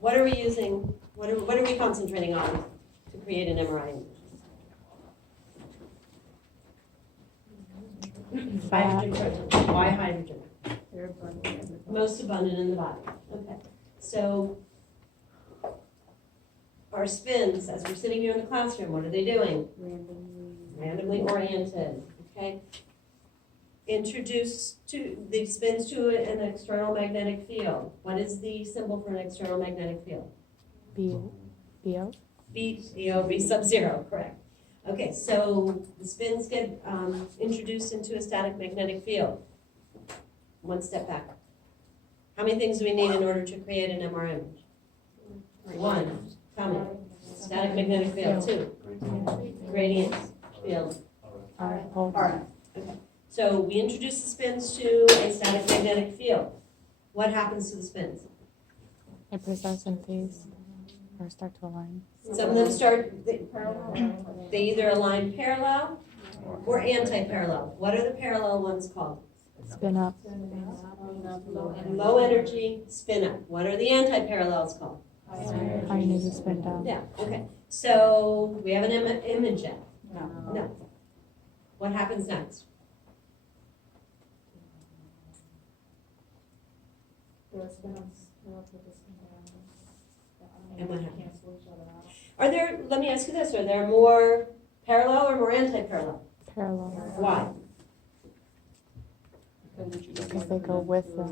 What are we using, what are we concentrating on to create an MRI image? Hydrogen proton. Why hydrogen? They're abundant in the body. Most abundant in the body. Okay. So our spins, as we're sitting here in the classroom, what are they doing? Randomly oriented. Okay. Introduce the spins to an external magnetic field. What is the symbol for an external magnetic field? BO. V sub-zero, correct. Okay, so the spins get introduced into a static magnetic field. One step back. How many things do we need in order to create an MR image? One. Tell me. Static magnetic field. Two. Gradient field. RF. Okay. So we introduce the spins to a static magnetic field. What happens to the spins? It presents in phase or start to align. Some of them start, they either align parallel or anti-parallel. What are the parallel ones called? Spin up. Low energy, spin up. What are the anti-parallels called? High energy spin down. Yeah, okay. So we have an image yet? No. What happens next? And what happens? Are there, let me ask you this, are there more parallel or more anti-parallel? Parallel. Why? Because they go with the.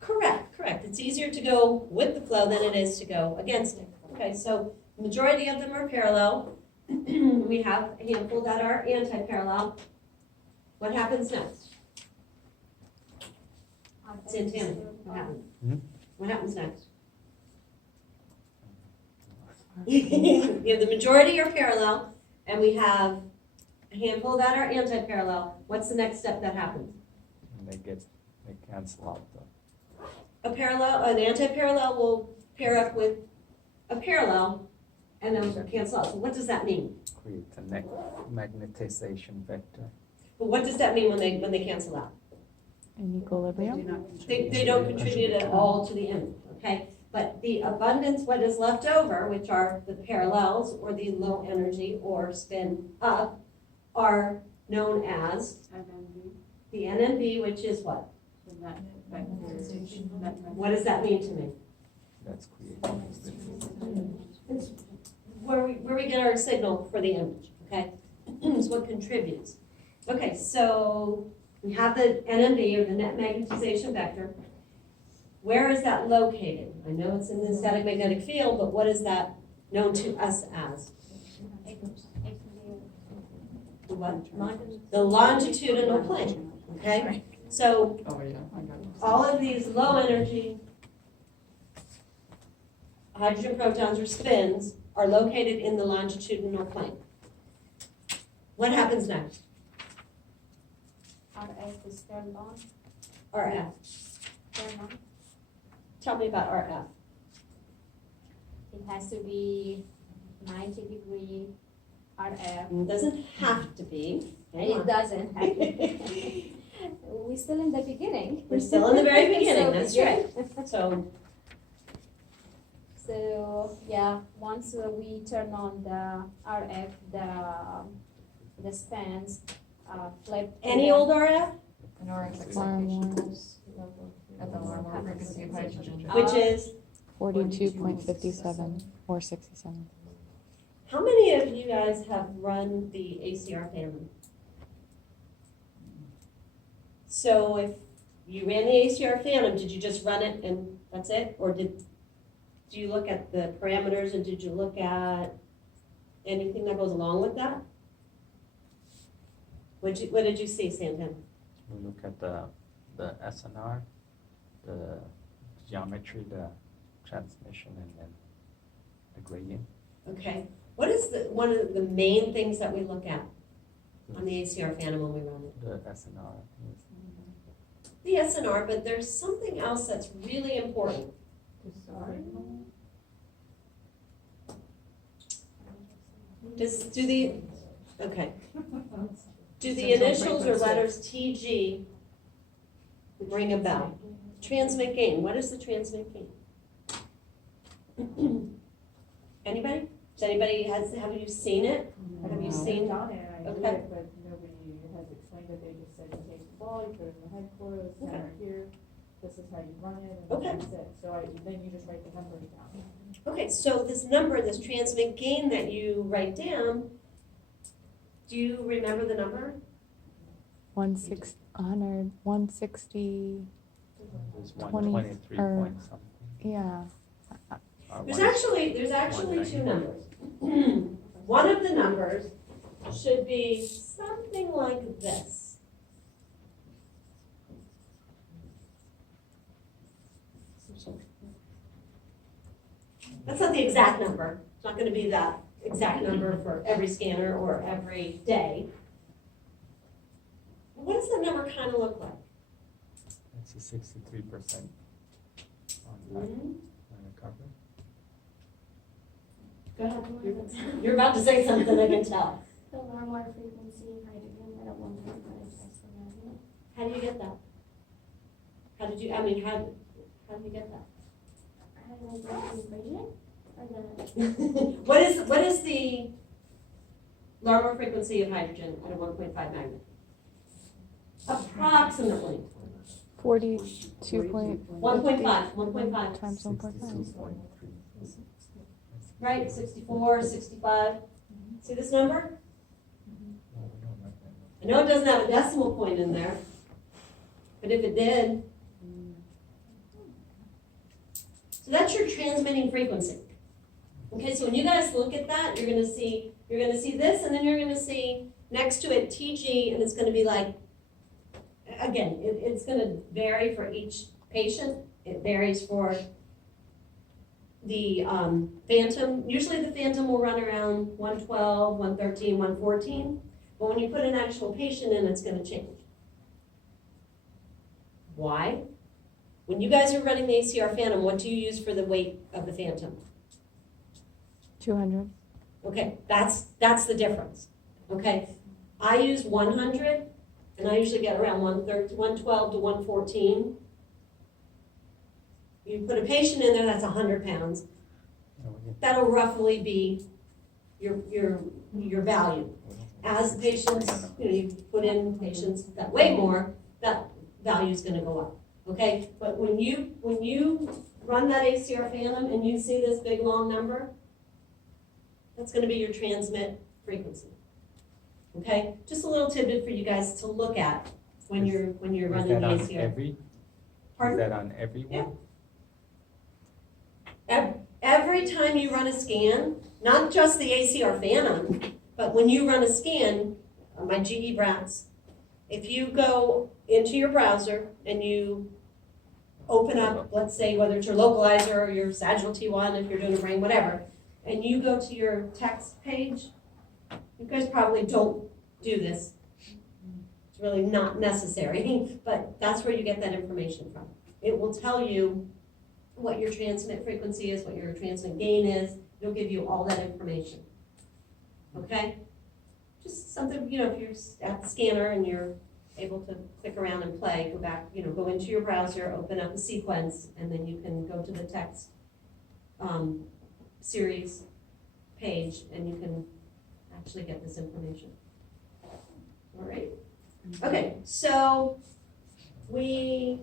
Correct. It's easier to go with the flow than it is to go against it. Okay, so the majority of them are parallel. We have a handful that are anti-parallel. What happens next? Santana, what happens? What happens next? We have the majority are parallel, and we have a handful that are anti-parallel. What's the next step that happens? They cancel out An anti-parallel will pair up with a parallel, and then cancel out. So what does that mean? create a magnetization vector. But what does that mean when they cancel out? In equilibrium. They don't contribute at all to the image, okay? But the abundance, what is left over, which are the parallels or the low energy or spin up, are known as the NMB, which is what? What does that mean to me? That's creating. It's where we get our signal for the image, okay? It's what contributes. Okay, so we have the NMB, or the net magnetization vector. Where is that located? I know it's in the static magnetic field, but what is that known to us as? The what? The longitudinal plane, okay? So all of these low energy hydrogen protons or spins are located in the longitudinal plane. What happens next? RF is turned on. RF. Turned on. Tell me about RF. It has to be 90-degree RF. It doesn't have to be. It doesn't have to be. We're still in the beginning. We're still in the very beginning, So, that's yeah. right. So yeah, once we turn on the RF, the spans flip. Any old RF, An RX One excitation at the normal frequency of hydrogen. which is, 42.57 or 67. how many of you guys have run the ACR family? So if you ran the ACR Phantom, did you just run it and that's it? Or do you look at the parameters and did you look at anything that goes along with that? What did you see, Santan? We look at the SNR, the geometry, the transmission, and then the gradient. Okay. What is one of the main things that we look at on the ACR Phantom when we run it? The SNR. The SNR, but there's something else that's really important. Do the initials or letters TG ring a bell? Transmit gain, what is the transmit gain? Anybody? Does anybody, have you seen it? Have you seen? Done it, I do Okay. it, but nobody has explained it, they just said you take the ball, you put it in the headquarters, Okay. center here, this is how you run it, Okay. and that's it, so then you just write the numbers down. Okay, so this number, this transmit gain that you write down, do you remember the number? 160. There's 20 123 or- point something. Yeah. or There's one- actually two numbers. One of the numbers should be something like this. That's not the exact number. It's not gonna be that exact number for every scanner or every day. What does that number kind of look like? It's a 63% on that recovery. Go ahead. You're about to say something, I can tell. The normal frequency of hydrogen at 1.5 Tesla. How do you get that? How did you, I mean, how do you get that? I don't know the equation or the What is the Larmor frequency of hydrogen at a 1.5 magnet? Approximately 42 point 1.5 times 1.5. 63.3. right? 64, 65. See this number? No, we don't like that. I know it doesn't have a decimal point in there, but if it did. So that's your transmitting frequency. Okay, so when you guys look at that, you're gonna see this, and then you're gonna see next to it TG, and it's gonna be like, again, it's gonna vary for each patient. It varies for the Phantom. Usually the Phantom will run around 112, 113, 114, but when you put an actual patient in, it's gonna change. Why? When you guys are running the ACR Phantom, what do you use for the weight of the Phantom? 200. Okay, that's the difference, okay? I use 100, and I usually get around 112 to 114. You put a patient in there that's 100 pounds, No, we that'll roughly be your value. As patients, you put in patients that weigh more, that value's gonna go up, okay? But when you run that ACR Phantom and you see this big long number, that's gonna be your transmit frequency. Okay, just a little tidbit for you guys to look at when you're Is running the that on ACR. every? Is Pardon? that on everyone? Every time you run a scan, not just the ACR Phantom, but when you run a scan, my GE Brats, if you go into your browser and you open up, let's say whether it's your localizer or your Sagittal T1, if you're doing a brain, whatever, and you go to your text page, you guys probably don't do this. It's really not necessary, but that's where you get that information from. It will tell you what your transmit frequency is, what your transmit gain is. It'll give you all that information. Okay? Just something, if you're at the scanner and you're able to click around and play, go back, go into your browser, open up a sequence, and then you can go to the text series page, and you can actually get this information. All right? Okay, so we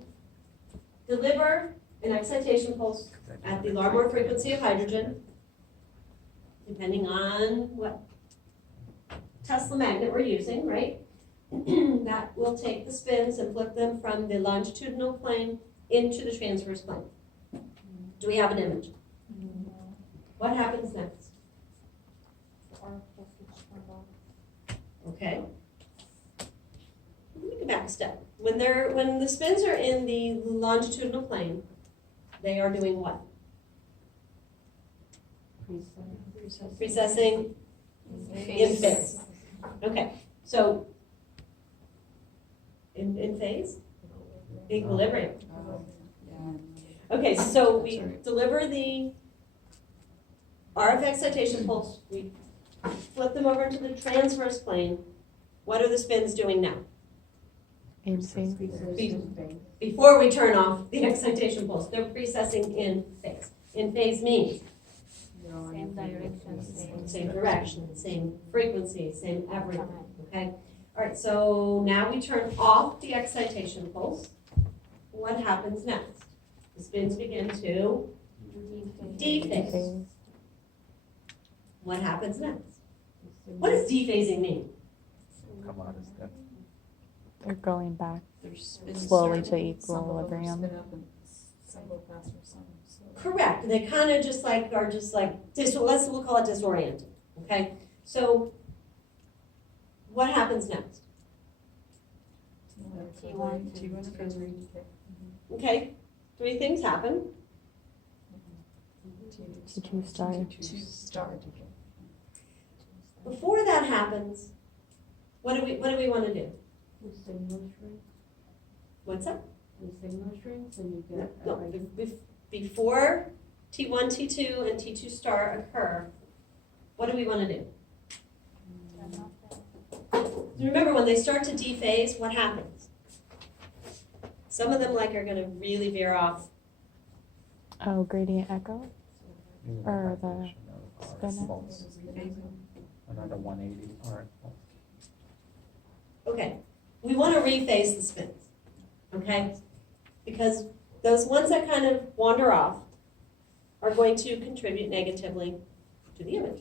deliver an excitation pulse at the Larmor frequency of hydrogen, depending on what Tesla magnet we're using, right? That will take the spins and flip them from the longitudinal plane into the transverse plane. Do we have an image? What happens next? Okay. Let me go back a step. When the spins are in the longitudinal plane, they are doing what? Precessing in phase. Okay, so in phase? Equilibrium. Okay, so we deliver the RF excitation pulse, we flip them over into the transverse plane. What are the spins doing now? in phase. Before we turn off the excitation pulse, they're precessing in phase. In phase means Same direction, same direction, same frequency, same everything, okay? All right, so now we turn off the excitation pulse. What happens next? The spins begin to dephase. Phase. What happens next? What does dephasing mean? Come out as that. They're going back Their spins slowly start, to some of them equilibrium. spin up and some go faster, some slower. Correct, they kind of just like, are just like, we'll call it disoriented, okay? So what happens next? T1, T1 recovery. Okay, three things happen. T2 star. T2 star. Before that happens, what do we want to do? The signal shrink, What's up? the signal shrinks and you No, get. no, before T1, T2, and T2 star occur, what do we want to do? Remember, when they start to dephase, what happens? Some of them like are going to really veer off. Oh, gradient echo. Maybe Or the vibration of our spin. pulse. Another 180 or Okay, we want to rephase the spins, okay? Because those ones that kind of wander off are going to contribute negatively to the image.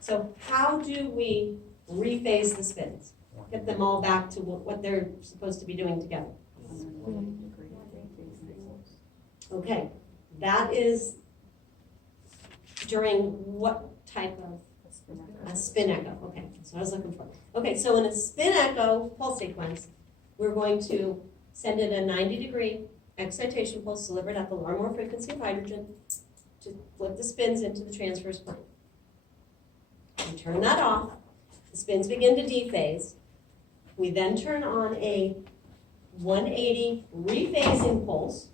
So how do we rephase the spins? Get them all back to what they're supposed to be doing together. Okay, that is during what type of a spin echo? Okay, that's what I was looking for. Okay, so in a spin echo pulse sequence, we're going to send in a 90-degree excitation pulse delivered at the Larmor frequency of hydrogen to flip the spins into the transverse plane. We turn that off, the spins begin to dephase. We then turn on a 180 rephasing pulse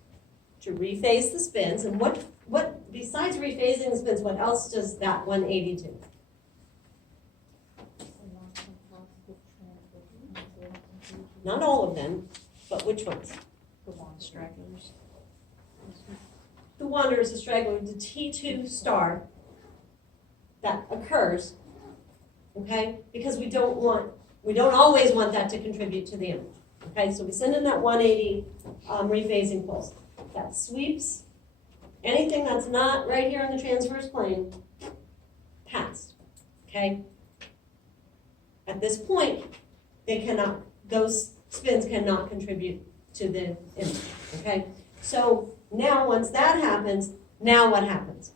to rephase the spins. And what besides rephasing the spins, what else does that 180 do? Not all of them, but which ones? Stragglers. The wanderers, the stragglers, the T2 star that occurs, okay? Because we don't always want that to contribute to the image, okay? So we send in that 180 rephasing pulse. That sweeps anything that's not right here on the transverse plane past, okay? At this point, those spins cannot contribute to the image, okay? So now once that happens, now what happens?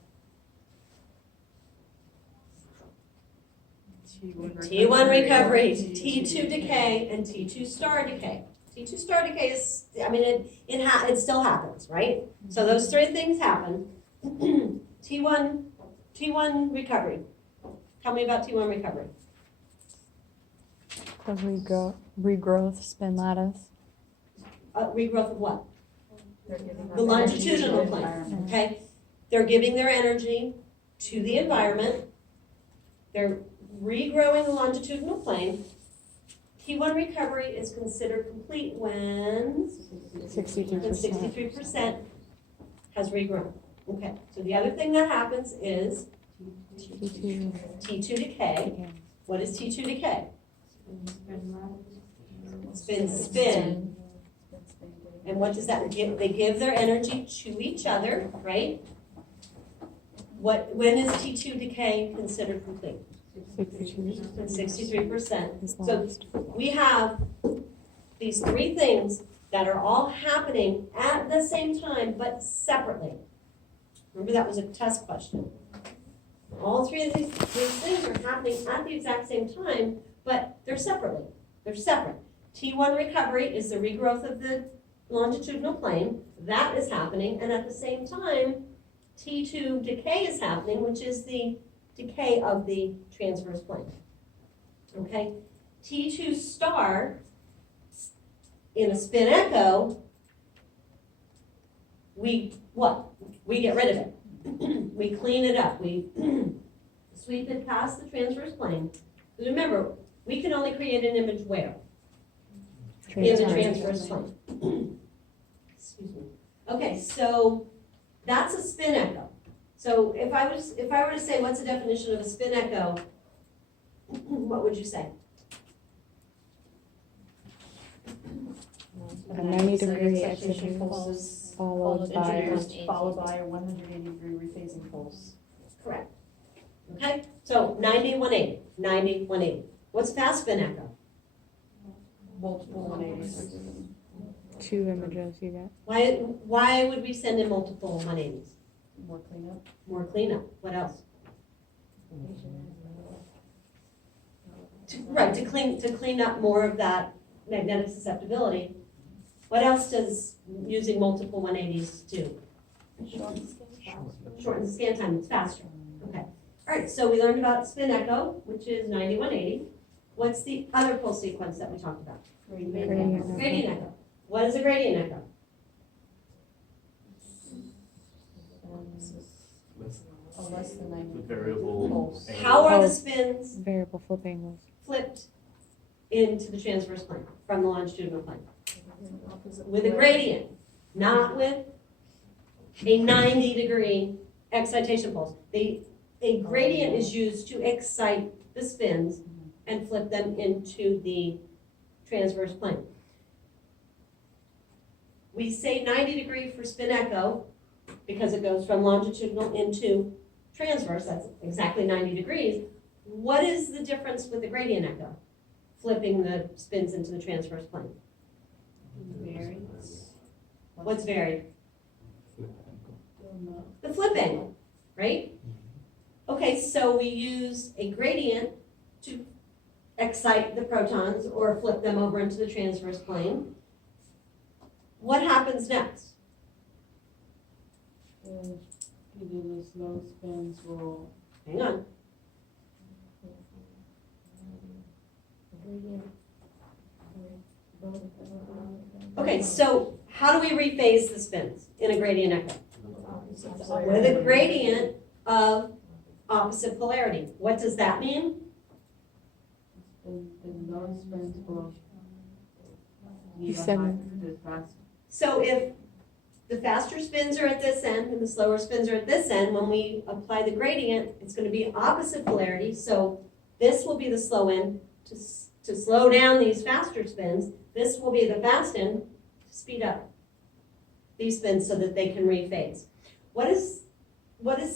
T1 recovery, T2 decay, and T2 star decay. T2 star decay is, it still happens, right? So those three things happen. T1 recovery. Tell me about T1 recovery. The regrowth spin lattice. Regrowth of what? They're giving The up longitudinal energy to the plane, environment. okay? They're giving their energy to the environment. They're regrowing the longitudinal plane. T1 recovery is considered complete when 63%. 63% has regrown. Okay, so the other thing that happens is T2 T2 decay. again. What is T2 decay? Spin. Spin. And what does that give? They give their energy to each other, right? When is T2 decay considered complete? 63% 63%. is So lost. we have these three things that are all happening at the same time, but separately. Remember, that was a test question. All three of these things are happening at the exact same time, but they're separately. They're separate. T1 recovery is the regrowth of the longitudinal plane. That is happening, and at the same time, T2 decay is happening, which is the decay of the transverse plane. Okay? T2 star, in a spin echo, we get rid of it. We clean it up. We sweep it past the transverse plane. Because remember, we can only create an image where? in the Transfer. transverse plane. Excuse me. Okay, so that's a spin echo. So if I were to say, what's the definition of a spin echo, what would you say? A 90-degree excitation excitation pulse followed by introduced, followed by a 180-degree rephasing pulse. Correct. Okay, so 90, 180, 90, 180. What's fast spin echo? Multiple 180s. 2 images you get. Why would we send in multiple 180s? More cleanup. More cleanup. What else? Right, to clean up more of that magnetic susceptibility. What else does using multiple 180s do? Shorten the scan time, it's faster. Okay. All right, so we learned about spin echo, which is 90, 180. What's the other pulse sequence that we talked about? Gradient. Gradient echo. What is a gradient echo? A less than 90 The variable pulse. angle. How are the Oh. spins Variable flip angles. flipped into the transverse plane from the longitudinal plane? With a gradient, not with a 90-degree excitation pulse. A gradient is used to excite the spins and flip them into the transverse plane. We say 90-degree for spin echo because it goes from longitudinal into transverse, that's exactly 90 degrees. What is the difference with the gradient echo? Flipping the spins into the transverse plane. What's varied? The flip angle, right? Okay, so we use a gradient to excite the protons or flip them over into the transverse plane. What happens next? Either the slow spins will. Hang on. Okay, so how do we rephase the spins in a gradient echo? With a gradient of opposite polarity. What does that mean? The low spins will. You send- The fast. So if the faster spins are at this end and the slower spins are at this end, when we apply the gradient, it's going to be opposite polarity. So this will be the slow end to slow down these faster spins. This will be the fast end to speed up these spins so that they can rephase. What is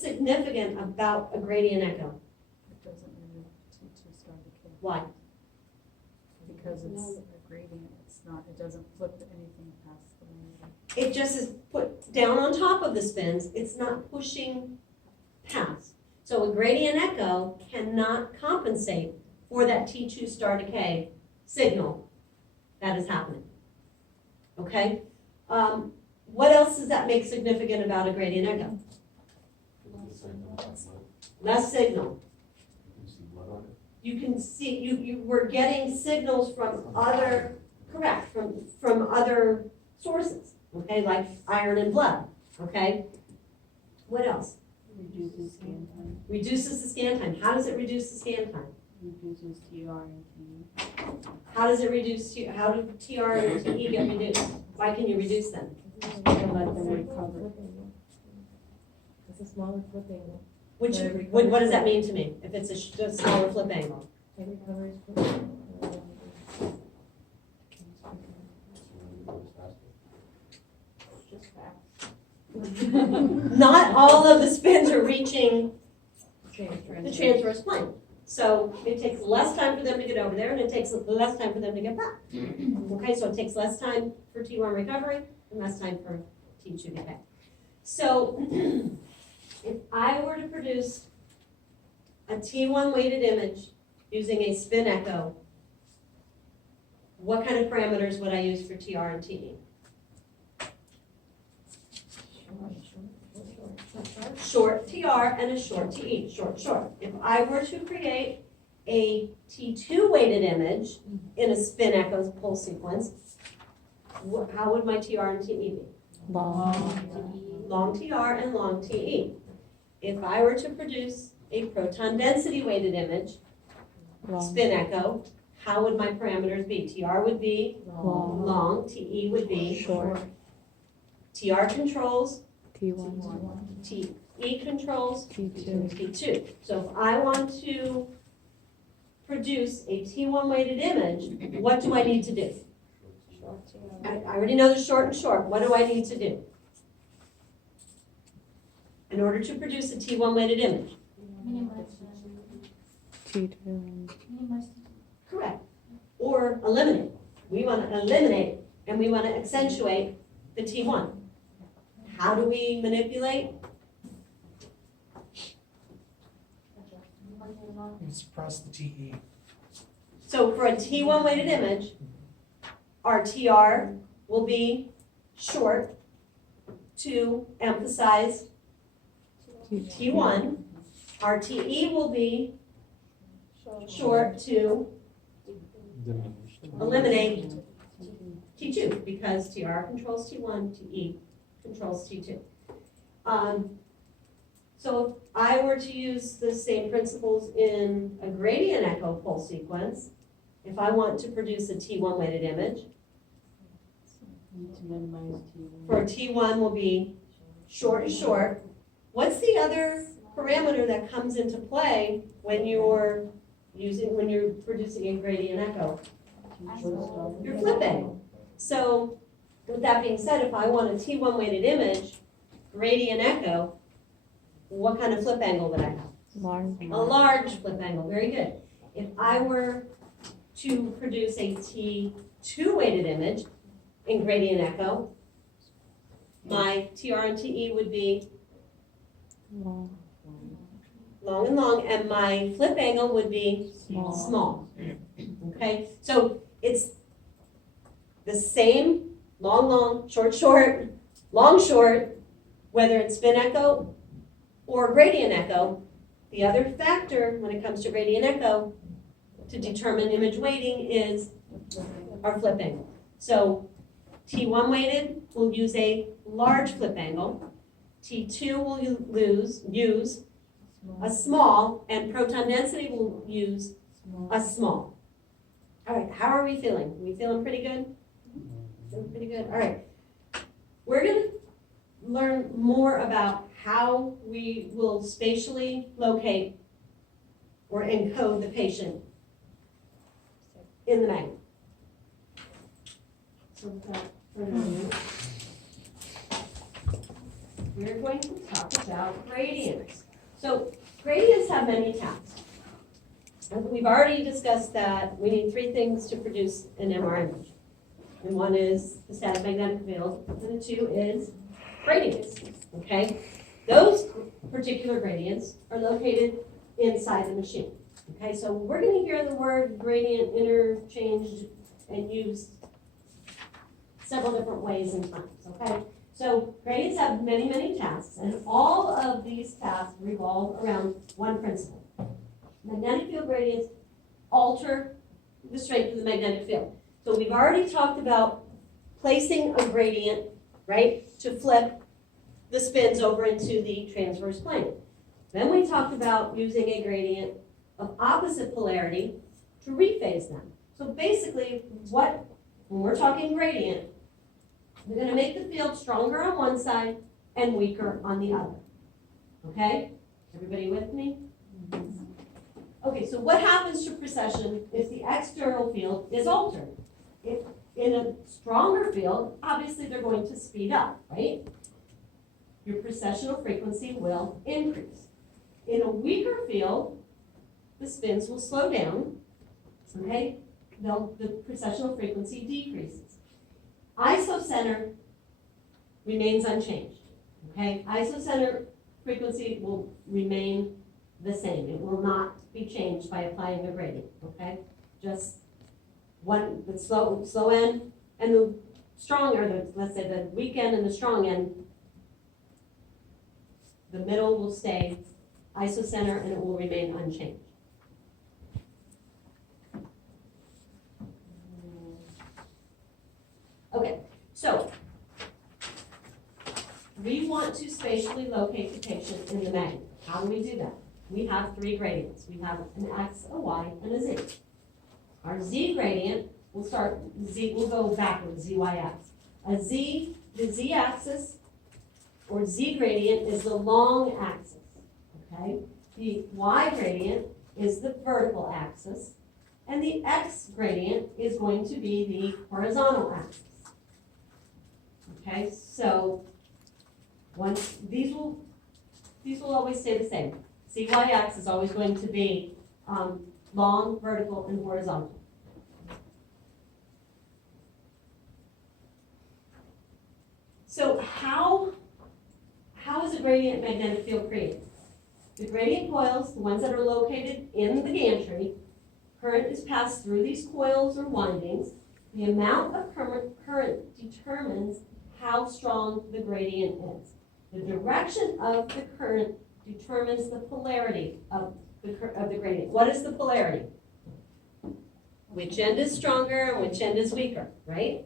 significant about a gradient echo? It doesn't really T2 star decay Why? because it's a gradient. It's not, it doesn't flip anything past the line. It just is put down on top of the spins. It's not pushing past. So a gradient echo cannot compensate for that T2 star decay signal that is happening. Okay? What else does that make significant about a gradient echo? Less signal. You can see, you were getting signals from other, correct, from other sources, okay, like iron and blood, okay? What else? Reduces scan time. Reduces the scan time. How does it reduce the scan time? Reduces TR and TE. How does it reduce, how do TR and TE get reduced? Why can you reduce them? Let them recover. It's a smaller flip angle. Which, what does that mean to me, if it's a smaller flip angle? It recovers quicker. Just fast. Not all of the spins are reaching the Transfer. transverse plane. So it takes less time for them to get over there, and it takes less time for them to get back. Okay, so it takes less time for T1 recovery and less time for T2 decay. So if I were to produce a T1 weighted image using a spin echo, what kind of parameters would I use for TR and TE? Short TR and a short TE, short, short. If I were to create a T2 weighted image in a spin echo pulse sequence, how would my TR and TE be? Long. Long TR and long TE. If I were to produce a proton density weighted image, Long. spin echo, how would my parameters be? TR would be Long. long, TE would be Short. TR controls, T1. TE controls, T2. T2. So if I want to produce a T1 weighted image, what do I need to do? I already know the short and short. What do I need to do? In order to produce a T1 weighted image? T2 and Correct. Or eliminate. We want to eliminate and we want to accentuate the T1. How do we manipulate? You suppress the TE. So for a T1 weighted image, our TR will be short to emphasize T1. Our TE will be short to eliminate T2 because TR controls T1, TE controls T2. So if I were to use the same principles in a gradient echo pulse sequence, if I want to produce a T1 weighted image, for T1 will be short is short. What's the other parameter that comes into play when you're producing a gradient echo? Your flip angle. So with that being said, if I want a T1 weighted image, gradient echo, what kind of flip angle would I have? large. A large flip angle, very good. If I were to produce a T2 weighted image in gradient echo, my TR and TE would be Long. long and long, and my flip angle would be small. Okay, so it's the same long, long, short, short, long, short, whether it's spin echo or gradient echo. The other factor when it comes to gradient echo to determine image weighting is our flip angle. So T1 weighted will use a large flip angle. T2 will use a small, and proton density will use a small. All right, how are we feeling? Are we feeling pretty good? Feeling pretty good? All right. We're going to learn more about how we will spatially locate or encode the patient in the magnet. So without further ado, we're going to talk about gradients. So gradients have many tasks. And we've already discussed that we need three things to produce an MR image. And one is the static magnetic field, and the two is gradients, okay? Those particular gradients are located inside the machine, okay? So we're going to hear the word gradient interchanged and used several different ways and times, okay? So gradients have many, many tasks, and all of these tasks revolve around one principle. Magnetic field gradients alter the strength of the magnetic field. So we've already talked about placing a gradient, right, to flip the spins over into the transverse plane. Then we talked about using a gradient of opposite polarity to rephase them. So basically, when we're talking gradient, we're going to make the field stronger on one side and weaker on the other. Okay? Everybody with me? Okay, so what happens to precession if the external field is altered? If in a stronger field, obviously they're going to speed up, right? Your precessional frequency will increase. In a weaker field, the spins will slow down, okay? The precessional frequency decreases. Isocenter remains unchanged, okay? Isocenter frequency will remain the same. It will not be changed by applying a gradient, okay? Just the slow end and the strong, or let's say the weak end and the strong end, the middle will stay isocenter and it will remain unchanged. Okay, so we want to spatially locate the patient in the magnet. How do we do that? We have three gradients. We have an X, a Y, and a Z. Our z gradient, we'll go backwards, zy-x. The z-axis or z gradient is the long axis, okay? The y gradient is the vertical axis, and the x gradient is going to be the horizontal axis. Okay, so these will always stay the same. Cy-x is always going to be long, vertical, and horizontal. So how is a gradient magnetic field created? The gradient coils, the ones that are located in the gantry, current is passed through these coils or windings. The amount of current determines how strong the gradient is. The direction of the current determines the polarity of the gradient. What is the polarity? Which end is stronger and which end is weaker, right?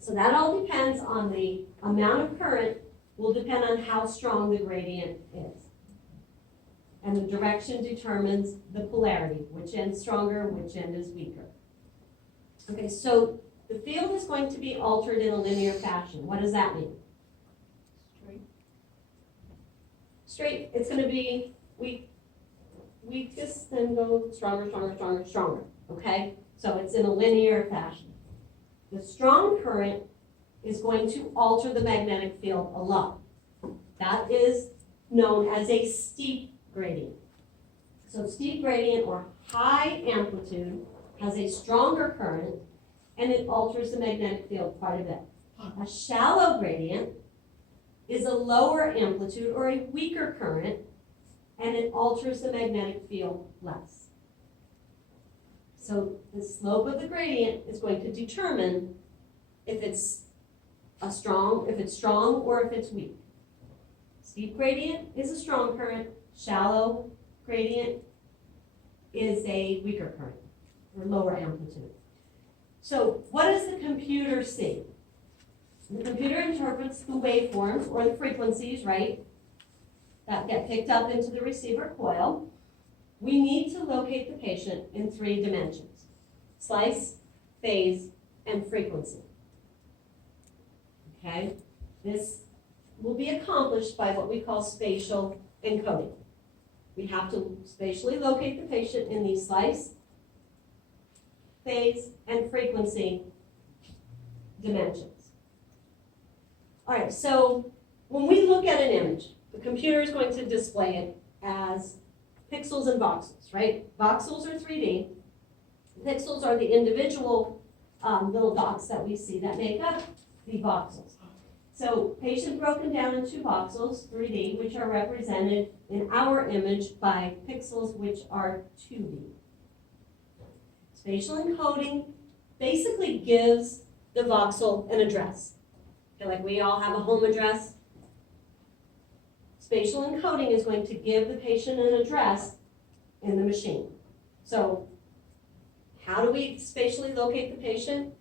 So that all depends on the amount of current will depend on how strong the gradient is. And the direction determines the polarity, which end is stronger, which end is weaker. Okay, so the field is going to be altered in a linear fashion. What does that mean? Straight, it's going to be weakest, then go stronger, stronger, stronger, stronger, okay? So it's in a linear fashion. The strong current is going to alter the magnetic field a lot. That is known as a steep gradient. So steep gradient or high amplitude has a stronger current and it alters the magnetic field quite a bit. A shallow gradient is a lower amplitude or a weaker current and it alters the magnetic field less. So the slope of the gradient is going to determine if it's strong or if it's weak. Steep gradient is a strong current, shallow gradient is a weaker current or lower amplitude. So what does the computer see? The computer interprets the waveforms or the frequencies, right, that get picked up into the receiver coil. We need to locate the patient in 3 dimensions: slice, phase, and frequency. Okay, this will be accomplished by what we call spatial encoding. We have to spatially locate the patient in these slice, phase, and frequency dimensions. All right, so when we look at an image, the computer is going to display it as pixels and voxels, right? Voxels are 3D. Pixels are the individual little dots that we see that make up the voxels. So patient broken down into voxels, 3D, which are represented in our image by pixels, which are 2D. Spatial encoding basically gives the voxel an address. Okay, like we all have a home address. Spatial encoding is going to give the patient an address in the machine. So how do we spatially locate the patient?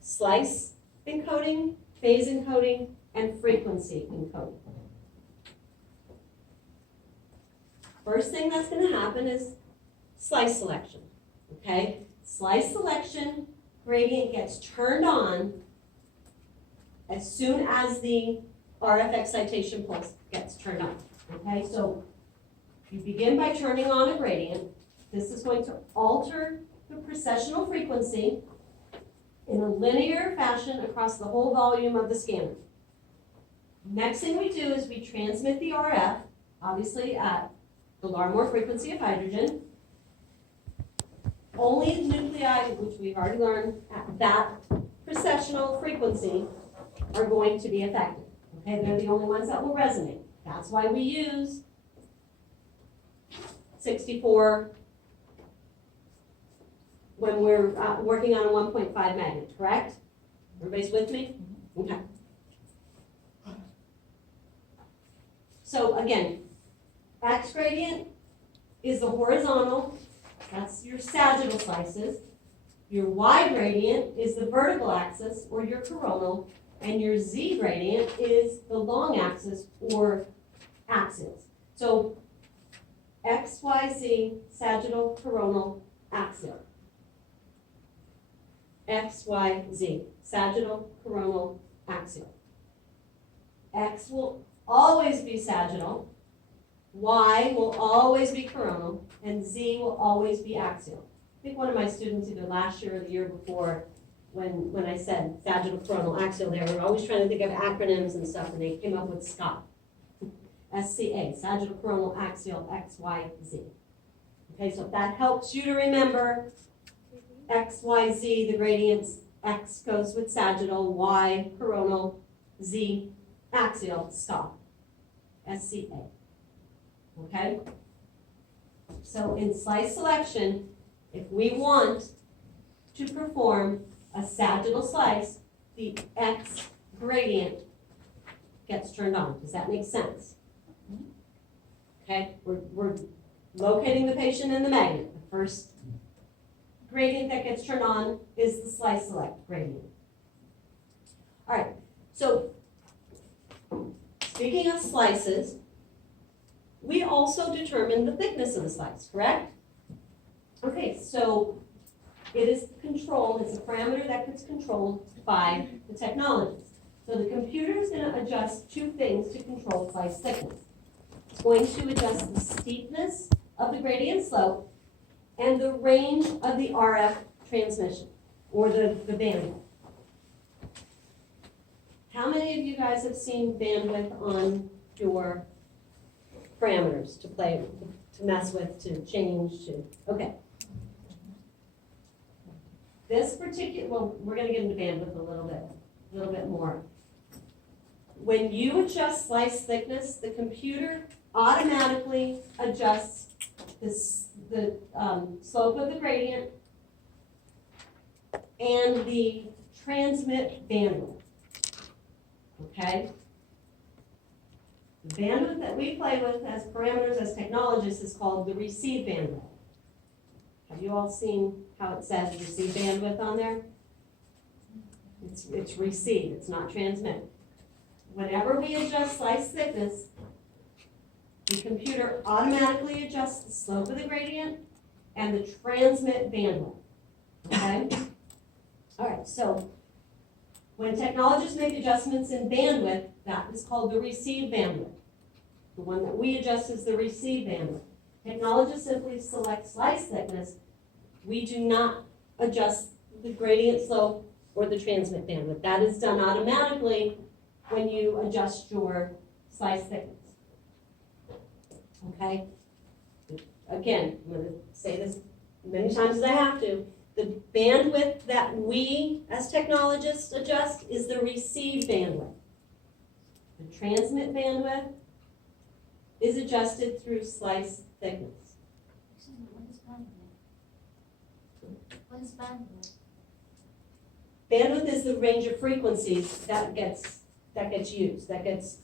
Slice encoding, phase encoding, and frequency encoding. First thing that's going to happen is slice selection. Okay? Slice selection gradient gets turned on as soon as the RF excitation pulse gets turned on. Okay, so you begin by turning on a gradient. This is going to alter the precessional frequency in a linear fashion across the whole volume of the scanner. Next thing we do is we transmit the RF, obviously at the Larmor frequency of hydrogen. Only the nuclei, which we've already learned at that precessional frequency, are going to be affected. Okay, they're the only ones that will resonate. That's why we use 64 when we're working on a 1.5 magnet, correct? Everybody's with me? Okay. So again, X gradient is the horizontal, that's your sagittal slices. Your Y gradient is the vertical axis or your coronal, and your Z gradient is the long axis or axials. So X, Y, Z, sagittal, coronal, axial. X, Y, Z, sagittal, coronal, axial. X will always be sagittal, Y will always be coronal, and Z will always be axial. I think one of my students, either last year or the year before, when I said sagittal, coronal, axial, they were always trying to think of acronyms and stuff, and they came up with SCA. SCA, sagittal, coronal, axial, X, Y, Z. Okay, so if that helps you to remember X, Y, Z, the gradients, X goes with sagittal, Y, coronal, Z, axial, SCA. SCA. Okay? So in slice selection, if we want to perform a sagittal slice, the X gradient gets turned on. Does that make sense? Okay, we're locating the patient in the magnet. The first gradient that gets turned on is the slice select gradient. All right, so speaking of slices, we also determine the thickness of the slice, correct? Okay, so it is controlled, it's a parameter that gets controlled by the technologist. So the computer is going to adjust two things to control slice thickness. It's going to adjust the steepness of the gradient slope and the range of the RF transmission, or the bandwidth. How many of you guys have seen bandwidth on your parameters to play, to mess with, to change, to, okay. This particular, well, we're gonna get into bandwidth a little bit more. When you adjust slice thickness, the computer automatically adjusts the slope of the gradient and the transmit bandwidth. Okay? The bandwidth that we play with as parameters, as technologists, is called the receive bandwidth. Have you all seen how it says receive bandwidth on there? It's receive, it's not transmit. Whenever we adjust slice thickness, the computer automatically adjusts the slope of the gradient and the transmit bandwidth. Okay? All right, so when technologists make adjustments in bandwidth, that is called the receive bandwidth. The one that we adjust is the receive bandwidth. Technologists simply select slice thickness. We do not adjust the gradient slope or the transmit bandwidth. That is done automatically when you adjust your slice thickness. Okay? Again, I'm going to say this many times as I have to. The bandwidth that we, as technologists, adjust is the receive bandwidth. The transmit bandwidth is adjusted through slice thickness. What is bandwidth? What is bandwidth? Bandwidth is the range of frequencies that gets used, that gets